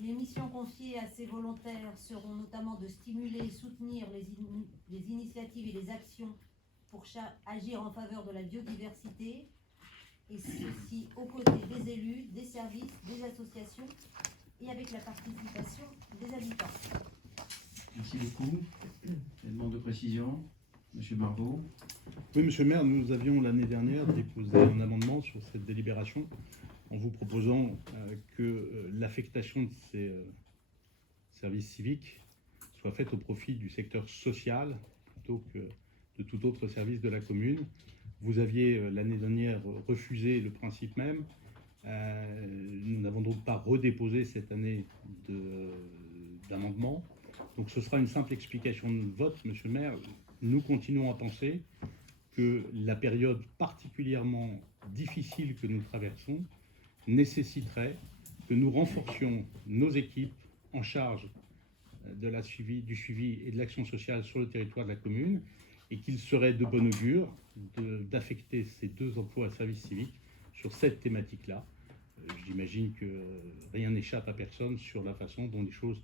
Les missions confiées à ces volontaires seront notamment de stimuler et soutenir les initiatives et les actions pour agir en faveur de la biodiversité, et ceci aux côtés des élus, des services, des associations et avec la participation des habitants. Merci beaucoup. Une demande de précision. Monsieur Marvaux. Oui, monsieur le maire, nous avions l'année dernière déposé un amendement sur cette délibération en vous proposant que l'affectation de ces services civiques soit faite au profit du secteur social plutôt que de tout autre service de la commune. Vous aviez l'année dernière refusé le principe même. Nous n'avons donc pas redéposé cette année d'amendement. Donc ce sera une simple explication de vote, monsieur le maire. Nous continuons à penser que la période particulièrement difficile que nous traversons nécessiterait que nous renforcions nos équipes en charge du suivi et de l'action sociale sur le territoire de la commune, et qu'il serait de bon augure d'affecter ces 2 emplois à service civique sur cette thématique-là. J'imagine que rien n'échappe à personne sur la façon dont les choses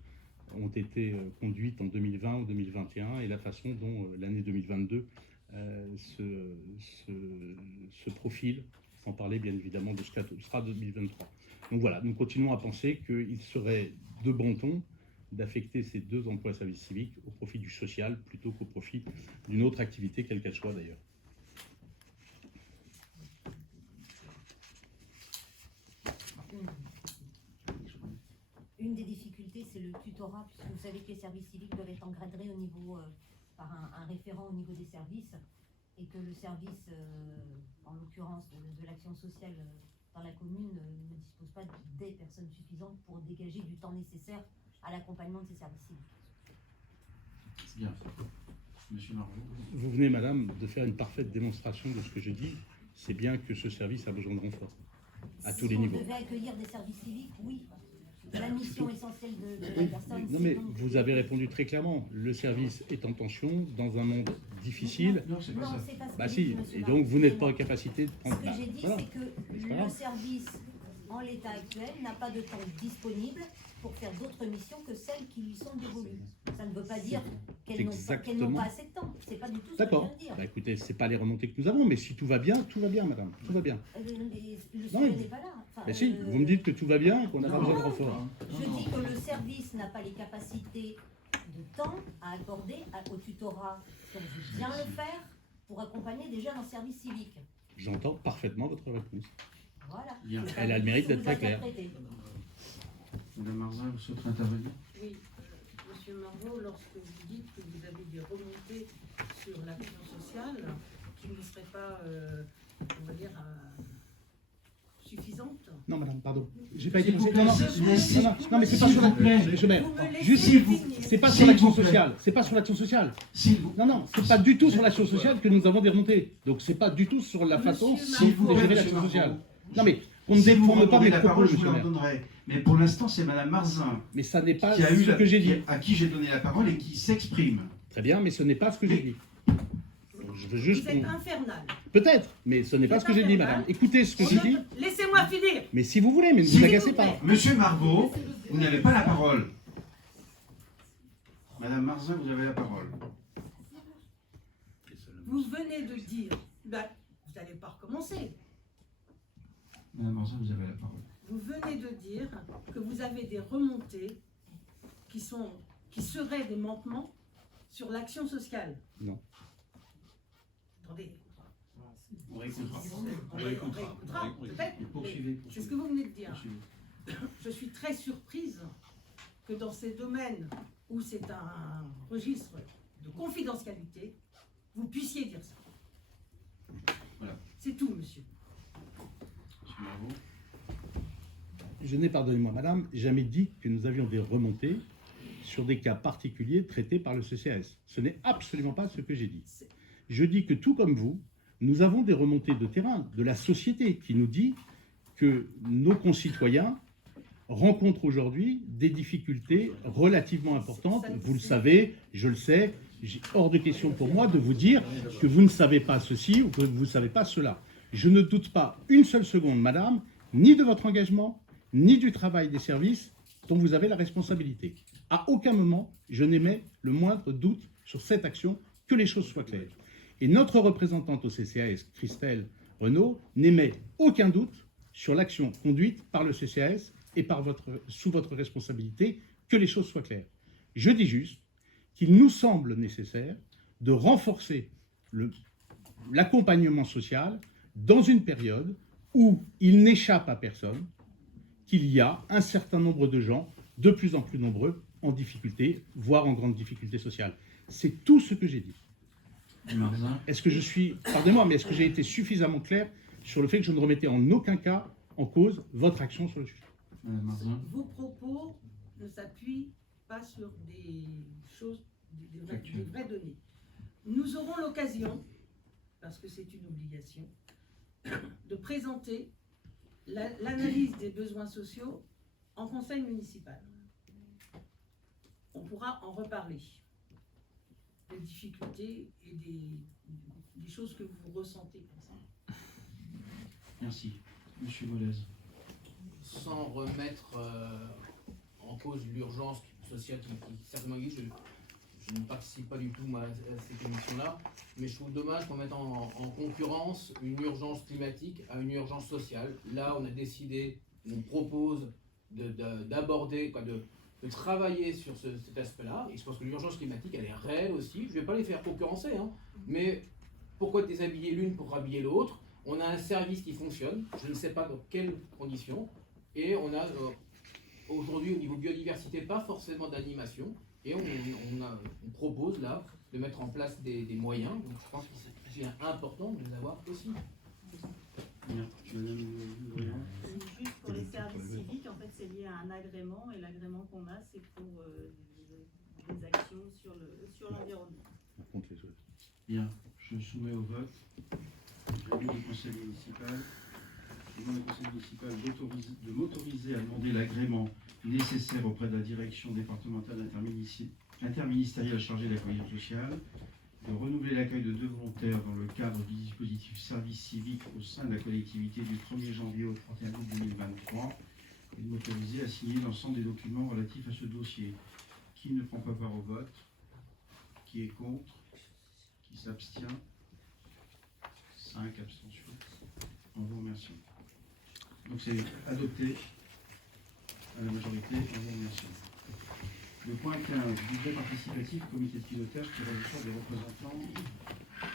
ont été conduites en 2020 ou 2021 et la façon dont l'année 2022 se profile, sans parler bien évidemment de ce que sera 2023. Donc voilà, nous continuons à penser qu'il serait de bon ton d'affecter ces 2 emplois à service civique au profit du social plutôt qu'au profit d'une autre activité, quelle qu'elle soit d'ailleurs. Une des difficultés, c'est le tutorat, puisque vous savez que les services civiques doivent être encadrés au niveau, par un référent au niveau des services, et que le service, en l'occurrence de l'action sociale dans la commune, ne dispose pas des personnes suffisantes pour dégager du temps nécessaire à l'accompagnement de ces services civiques. C'est bien. Monsieur Marvaux. Vous venez, madame, de faire une parfaite démonstration de ce que je dis. C'est bien que ce service a besoin de renfort, à tous les niveaux. Si on devait accueillir des services civiques, oui. La mission essentielle de la personne, non, mais vous avez répondu très clairement. Le service est en tension dans un monde difficile. Non, c'est pas ça. c'est pas ce que Bah j'ai si, dit, monsieur et Martin. donc vous n'êtes pas en capacité de prendre... Ce que j'ai dit, voilà. c'est que pas le grave. service, en l'état actuel, n'a pas de temps disponible pour faire d'autres missions que celles qui lui sont dévolues. Ça ne veut pas dire qu'elles n'ont Exactement. pas assez de temps. C'est pas du tout ce que je D'accord. viens de dire. Bah écoutez, c'est pas les remontées que nous avons, mais si tout va bien, madame. Tout va bien. Le Non, sujet mais- n'est pas là. Enfin, Mais si, vous me dites que tout va bien et qu'on n'a pas besoin de renfort. Je dis que le service n'a pas les capacités de temps à accorder au tutorat dont je viens le faire pour accompagner des jeunes en service civique. J'entends parfaitement votre réponse. Voilà. Bien. C'est Elle pas a le du mérite tout ce d'être que vous très claire. interprétez. Madame Marzin, vous souhaitez intervenir? Oui, Monsieur Marvaux, lorsque vous dites que vous avez des remontées sur l'action sociale qui ne seraient pas, on va dire, suffisantes. Non, madame, pardon. J'ai pas été S'il vous posé. Non, non, plaît, non, mais c'est pas sur la... Monsieur le maire, Vous me laissez juste, finir. c'est pas sur S'il l'action vous plaît. sociale. C'est pas sur l'action sociale. S'il vous Non, non, c'est pas du tout sur l'action sociale que nous avons des remontées. Donc c'est pas du tout sur la façon Monsieur dont vous Marvaux, gérez monsieur l'action Marvaux. sociale. Non, mais on ne Si vous déforme pas demandez mes la propos, parole, je vous monsieur le la maire. donnerai. Mais pour l'instant, c'est Madame Marzin Mais ça n'est pas qui a eu ce que j'ai dit. à qui j'ai donné la parole et qui s'exprime. Très bien, mais ce n'est pas ce que j'ai dit. Je veux juste Vous êtes qu'on... infernal. Peut-être, mais ce n'est pas ce que j'ai dit, madame. Écoutez ce que j'ai dit. Laissez-moi finir. Mais si vous voulez, mais ne S'il vous vous agacez plaît. pas. Monsieur Marvaux, vous n'avez pas la parole. Madame Marzin, vous avez la parole. Vous venez de dire, ben, vous n'allez pas recommencer. Madame Marzin, vous avez la parole. Vous venez de dire que vous avez des remontées qui seraient des manquements sur l'action sociale. Non. Attendez, On réécoutera. on réécoutera, peut-être, mais Poursuivez. c'est ce que vous venez de dire. Poursuivez. Je suis très surprise que dans ces domaines où c'est un registre de confidentialité, vous puissiez dire ça. Voilà. C'est tout, monsieur. Monsieur Marvaux. Je n'ai, pardonnez-moi, madame, jamais dit que nous avions des remontées sur des cas particuliers traités par le CCAS. Ce n'est absolument pas ce que j'ai dit. Je dis que tout comme vous, nous avons des remontées de terrain, de la société, qui nous dit que nos concitoyens rencontrent aujourd'hui des difficultés relativement importantes. Vous le savez, je le sais, j'ai hors de question pour moi de vous dire que vous ne savez pas ceci ou que vous ne savez pas cela. Je ne doute pas une seule seconde, madame, ni de votre engagement, ni du travail des services dont vous avez la responsabilité. À aucun moment, je n'émets le moindre doute sur cette action, que les choses soient claires. Et notre représentante au CCAS, Christelle Renaud, n'émet aucun doute sur l'action conduite par le CCAS et sous votre responsabilité, que les choses soient claires. Je dis juste qu'il nous semble nécessaire de renforcer l'accompagnement social dans une période où il n'échappe à personne qu'il y a un certain nombre de gens, de plus en plus nombreux, en difficulté, voire en grande difficulté sociale. C'est tout ce que j'ai dit. Est-ce que je suis, pardonnez-moi, mais est-ce que j'ai été suffisamment clair sur le fait que je ne remettais en aucun cas en cause votre action sur le sujet? Vos propos ne s'appuient pas sur des choses, des vraies données. Nous aurons l'occasion, parce que c'est une obligation, de présenter l'analyse des besoins sociaux en conseil municipal. On pourra en reparler, des difficultés et des choses que vous ressentez comme ça. Merci. Monsieur Bollez. Sans remettre en cause l'urgence sociale qui certainement existe, je ne participe pas du tout moi, à ces commissions-là, mais je trouve dommage qu'on mette en concurrence une urgence climatique à une urgence sociale. Là, on a décidé, on propose d'aborder, de travailler sur cet aspect-là, et je pense que l'urgence climatique, elle est réelle aussi. Je ne vais pas les faire concurrencer, hein, mais pourquoi déshabiller l'une pour habiller l'autre? On a un service qui fonctionne, je ne sais pas dans quelles conditions, et on a aujourd'hui au niveau biodiversité pas forcément d'animation, et on propose là de mettre en place des moyens, donc je pense que c'est important de les avoir aussi. Bien. Juste pour les services civiques, en fait c'est lié à un agrément, et l'agrément qu'on a c'est pour des actions sur l'environnement. Bien, je soumets au vote l'avis du conseil municipal. Je demande au conseil municipal de m'autoriser à demander l'agrément nécessaire auprès de la direction départementale interministérielle chargée de la cohésion sociale, de renouveler l'accueil de 2 volontaires dans le cadre du dispositif service civique au sein de la collectivité du 1er janvier au 31 août 2023 et de m'autoriser à signer l'ensemble des documents relatifs à ce dossier. Qui ne prend pas part au vote? Qui est contre? Qui s'abstient? 5 abstentions. On vous remercie. Donc c'est adopté à la majorité. On vous remercie. Le point 15, budget participatif, comité de pilotage qui réunit des représentants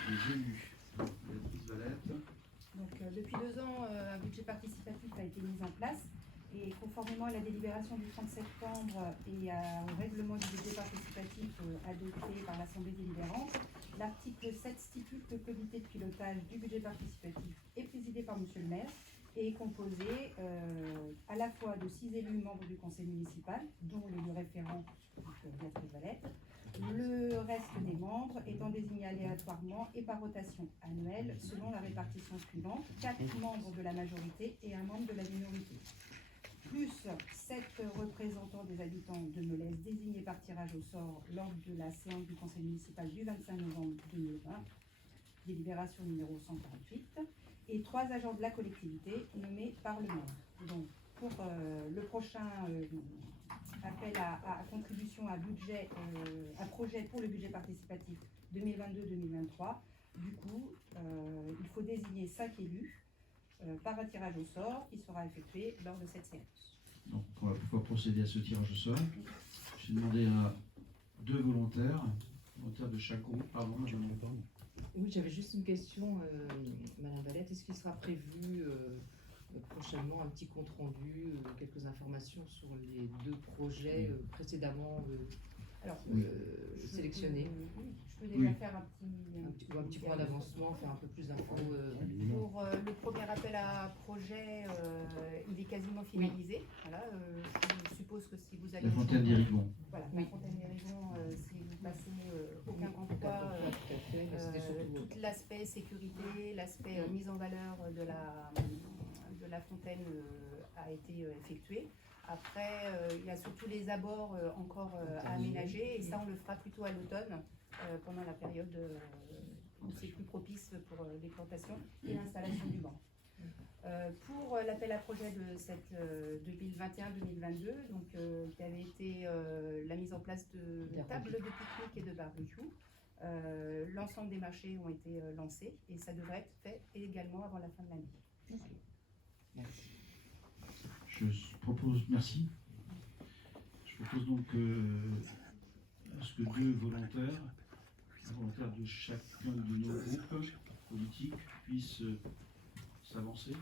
des élus. Béatrice Valette. Donc, depuis 2 ans, un budget participatif a été mis en place et conformément à la délibération du 30 septembre et au règlement du budget participatif adopté par l'Assemblée délibérante, l'article 7 stipule que le comité de pilotage du budget participatif est présidé par Monsieur le maire et est composé à la fois de 6 élus membres du conseil municipal, dont l'élu référent Béatrice Valette, le reste des membres étant désignés aléatoirement et par rotation annuelle selon la répartition suivante: 4 membres de la majorité et 1 membre de la minorité, plus 7 représentants des habitants de Melez désignés par tirage au sort lors de la séance du conseil municipal du 25 novembre 2020, délibération numéro 148, et 3 agents de la collectivité nommés par le maire. Donc, pour le prochain appel à contribution à projet pour le budget participatif 2022-2023, du coup, il faut désigner 5 élus par un tirage au sort qui sera effectué lors de cette séance. Donc on va pouvoir procéder à ce tirage au sort. J'ai demandé à 2 volontaires de chaque groupe. Pardon, madame. Oui, j'avais juste une question, Madame Valette. Est-ce qu'il sera prévu prochainement un petit compte rendu, quelques informations sur les 2 projets précédemment sélectionnés? Je peux déjà faire un petit point d'avancement, faire un peu plus d'infos. Pour le premier appel à projet, il est quasiment finalisé. Voilà, je suppose que si vous allez... La Fontaine des Rivons. Voilà, la Fontaine des Rivons, si vous passez aucun emploi, tout l'aspect sécurité, l'aspect mise en valeur de la fontaine a été effectué. Après, il y a surtout les abords encore à aménager, et ça on le fera plutôt à l'automne, pendant la période où c'est plus propice pour les plantations et l'installation du banc. Pour l'appel à projet de cette 2021-2022, donc qui avait été la mise en place de tables de pique-nique et de barbecue, l'ensemble des marchés ont été lancés et ça devrait être fait également avant la fin de l'année. Je propose, merci. Je propose donc à ce que deux volontaires de chacun de nos groupes politiques puissent s'avancer,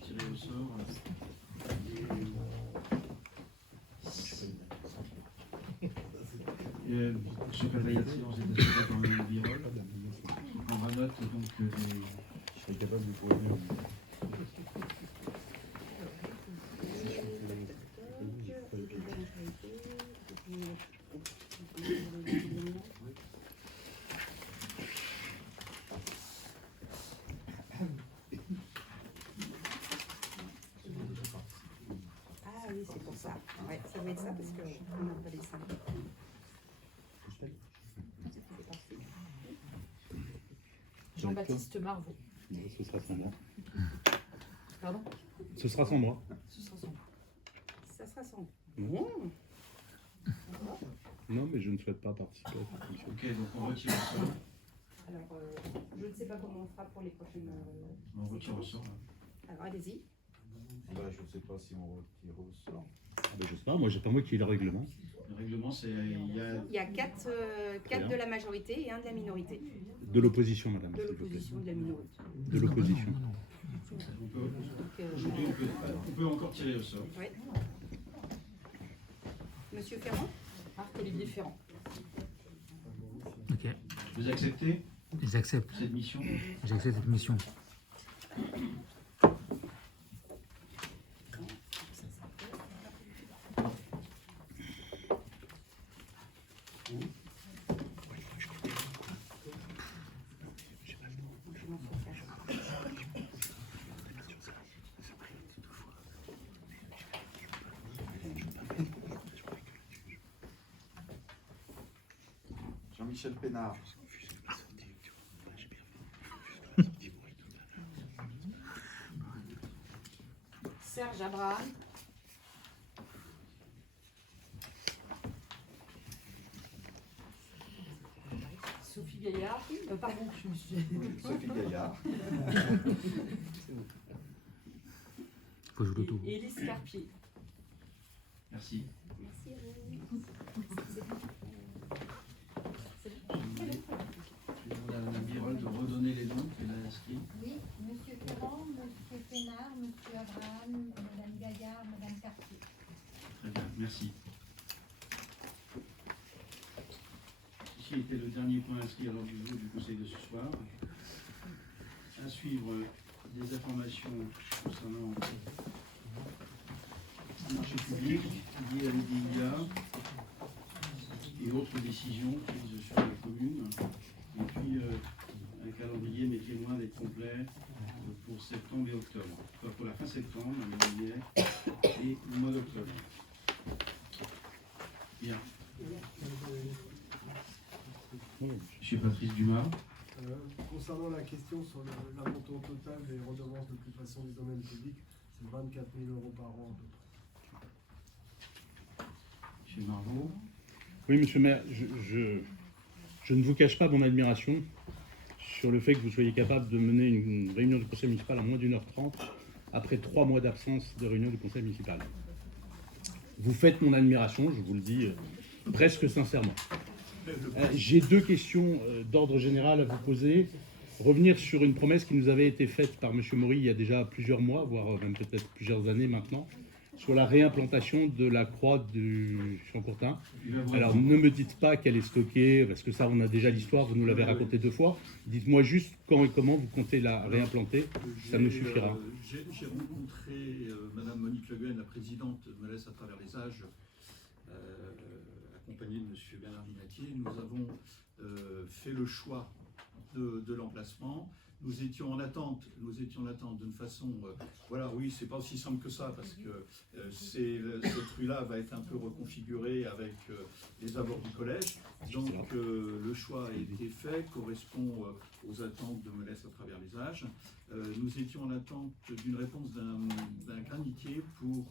tirer au sort. Monsieur Cavalier, séance est installé dans le virole. On prendra note donc des... Je serais capable de pouvoir dire. Ah oui, c'est pour ça. Ouais, ça doit être ça parce qu'on n'a pas les 5. Jean-Baptiste Marvaux. Ce sera sans moi. Pardon? Ce sera sans moi. Ce sera sans. Ça sera sans. Non. Non, mais je ne souhaite pas participer à cette commission. Ok, donc on retire au sort. Alors, je ne sais pas comment on fera pour les prochaines. On retire au sort. Alors, allez-y. Bah, je ne sais pas si on retire au sort. Ben, je sais pas, moi j'ai pas moi qui ai le règlement. Le règlement, c'est il y a 4 de la majorité et 1 de la minorité. De l'opposition, madame. De l'opposition, de la minorité. De l'opposition. Aujourd'hui, on peut encore tirer au sort. Oui. Monsieur Ferrand? Marc-Olivier Ferrand. Ok. Vous acceptez J'accepte. cette mission? J'accepte cette mission. Jean-Michel Pénard. Serge Abraham. Sophie Gaillard. Pardon, je me suis. Sophie Gaillard. Faut jouer le tour. Et Élise Carpier. Merci. Merci. Je vais demander à Mme Birol de redonner les noms qu'elle a inscrits. Oui, monsieur Ferrand, monsieur Pénard, monsieur Abraham, madame Gaillard, madame Cartier. Très bien, merci. Ceci était le dernier point inscrit à l'ordre du jour du Conseil de ce soir. À suivre, des informations concernant le marché public liées à l'EDIA et autres décisions prises sur la commune. Et puis un calendrier, mettez-moi, d'être complet pour septembre et octobre. Enfin, pour la fin septembre, et le mois d'octobre. Bien. Monsieur Patrice Dumas. Concernant la question sur la montant total des redevances d'occupation du domaine public, c'est 24 000 € par an à peu près. Monsieur Marvaux. Oui, monsieur le maire, je ne vous cache pas mon admiration sur le fait que vous soyez capable de mener une réunion du conseil municipal en moins d'1h30 après 3 mois d'absence de réunion du conseil municipal. Vous faites mon admiration, je vous le dis presque sincèrement. J'ai 2 questions d'ordre général à vous poser. Revenir sur une promesse qui nous avait été faite par M. Maury il y a déjà plusieurs mois, voire même peut-être plusieurs années maintenant, sur la réimplantation de la croix du Champortin. Alors ne me dites pas qu'elle est stockée, parce que ça on a déjà l'histoire, vous nous l'avez raconté 2 fois. Dites-moi juste quand et comment vous comptez la réimplanter, ça nous suffira. J'ai rencontré Madame Monique Le Guen, la présidente de Malaise à travers les âges, accompagnée de Monsieur Bernard Minatier. Nous avons fait le choix de l'emplacement. nous étions en attente d'une façon, voilà, oui, c'est pas aussi simple que ça, parce que cette rue-là va être un peu reconfigurée avec les abords du collège. Donc le choix a été fait, correspond aux attentes de Melesse à travers les âges. Nous étions en attente d'une réponse d'un granitier pour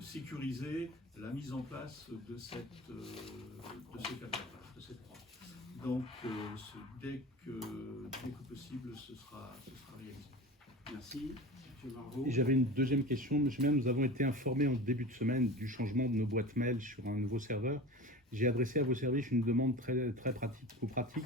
sécuriser la mise en place de cette croix. Donc dès que possible, ce sera réalisé. Merci. Monsieur Margot. Et j'avais une deuxième question. Monsieur le maire, nous avons été informés en début de semaine du changement de nos boîtes mail sur un nouveau serveur. J'ai adressé à vos services une demande très pratique.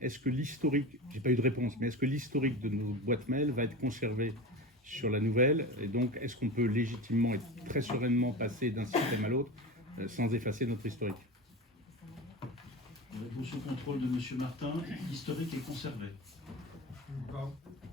Est-ce que l'historique, j'ai pas eu de réponse, mais est-ce que l'historique de nos boîtes mail va être conservé sur la nouvelle? Et donc, est-ce qu'on peut légitimement et très sereinement passer d'un système à l'autre sans effacer notre historique? Réponse au contrôle de Monsieur Martin. L'historique est conservé.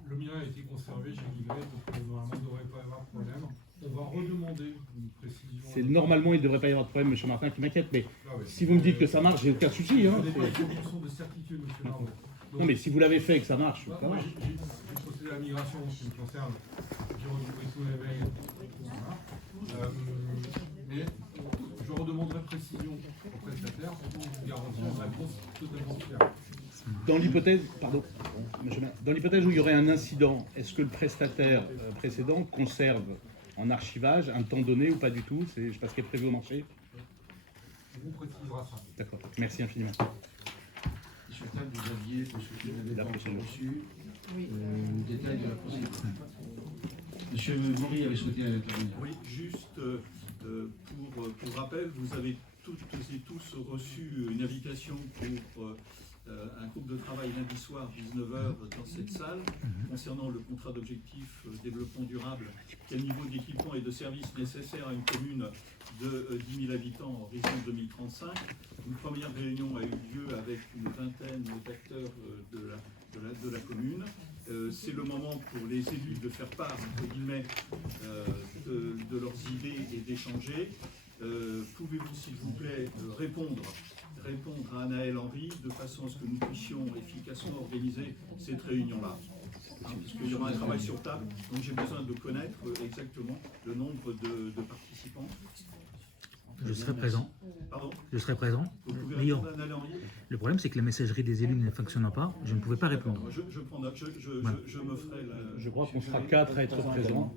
Le mien a été conservé, j'ai livré, donc normalement il ne devrait pas y avoir de problème. On va redemander une précision. Normalement, il ne devrait pas y avoir de problème, Monsieur Martin, qui m'inquiète, mais si vous me dites que ça marche, j'ai aucun souci. Hein. Ce n'est pas une condition de certitude, Monsieur Margot. Non, mais si vous l'avez fait et que ça marche, ça Moi, marche. j'ai procédé à la migration en ce qui me concerne. J'ai regroupé tous les mails. Voilà. Mais je redemanderai précision au prestataire pour vous garantir une réponse totalement claire. Dans l'hypothèse, pardon, monsieur le maire, dans l'hypothèse où il y aurait un incident, est-ce que le prestataire précédent conserve en archivage un temps donné ou pas du tout? C'est parce qu'il est prévu au marché. On vous précisera ça. D'accord. Merci infiniment. Monsieur Tal, vous aviez, parce que vous n'avez pas reçu le détail de la procédure. Monsieur Maury avait souhaité intervenir. Oui, juste pour rappel, vous avez toutes et tous reçu une invitation pour un groupe de travail lundi soir, 19h, dans cette salle, concernant le contrat d'objectif développement durable, quel niveau d'équipement et de services nécessaires à une commune de 10 000 habitants en horizon 2035. Une première réunion a eu lieu avec une vingtaine d'acteurs de la commune. C'est le moment pour les élus de faire part, entre guillemets, de leurs idées et d'échanger. Pouvez-vous, s'il vous plaît, répondre à Anaël Henry de façon à ce que nous puissions efficacement organiser cette réunion-là, parce qu'il y aura un travail sur table, donc j'ai besoin de connaître exactement le nombre de participants. Je serai présent. Pardon ? Je serai présent. Vous pouvez Mais répondre à Anaël Henry ? le problème, c'est que la messagerie des élus ne fonctionnant pas, je ne pouvais pas répondre. Je prends note, je me ferai la... Je crois qu'on sera 4 à être présents.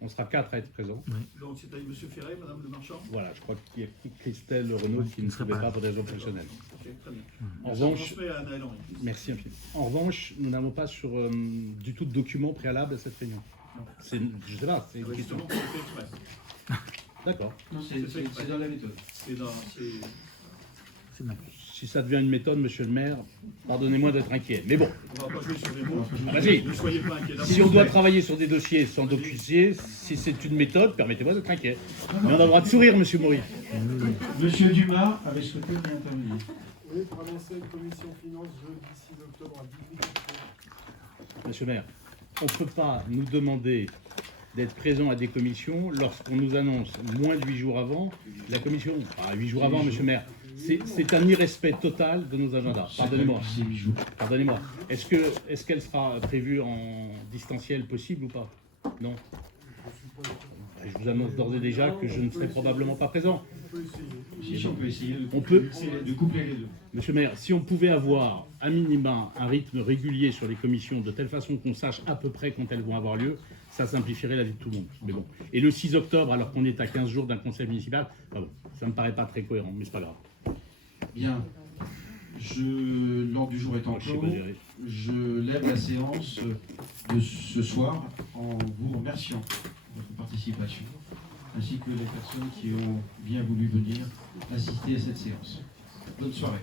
On sera 4 à être présents. Donc c'est avec M. Ferré, Mme Le Marchand ? Voilà, je crois qu'il y a Christelle Renaud qui ne pouvait pas pour des raisons professionnelles. Ok, très bien. En Je revanche, transmets à Anaël Henry. merci infiniment. En revanche, nous n'avons pas sur du tout de documents préalables à cette réunion. Je ne sais pas, c'est une question. Justement, c'est fait exprès. D'accord. Non, c'est dans la méthode. Si ça devient une méthode, monsieur le maire, pardonnez-moi d'être inquiet. Mais bon. On va pas jouer sur les mots. Vas-y. Ne soyez pas inquiets. Si on doit travailler sur des dossiers sans docucier, si c'est une méthode, permettez-moi d'être inquiet. Mais on a le droit de sourire, monsieur Maury. Monsieur Dumas avait souhaité intervenir. Oui, pour annoncer une commission finance jeudi 6 octobre à 18h. Monsieur le maire, on ne peut pas nous demander d'être présent à des commissions lorsqu'on nous annonce moins de 8 jours avant la commission. 8 jours avant, monsieur le maire. C'est un irrespect total de nos agendas. Pardonnez-moi. Pardonnez-moi. Est-ce qu'elle sera prévue en distanciel possible ou pas? Non. Je vous annonce d'ores et déjà que je ne serai probablement pas présent. Si on peut essayer de coupler les deux. Monsieur le maire, si on pouvait avoir un minimum, un rythme régulier sur les commissions, de telle façon qu'on sache à peu près quand elles vont avoir lieu, ça simplifierait la vie de tout le monde. Mais bon. Et le 6 octobre, alors qu'on est à 15 jours d'un conseil municipal, bon, ça ne me paraît pas très cohérent, mais c'est pas grave. Bien. L'ordre du jour étant clos, je lève la séance de ce soir en vous remerciant de votre participation, ainsi que les personnes qui ont bien voulu venir assister à cette séance. Bonne soirée.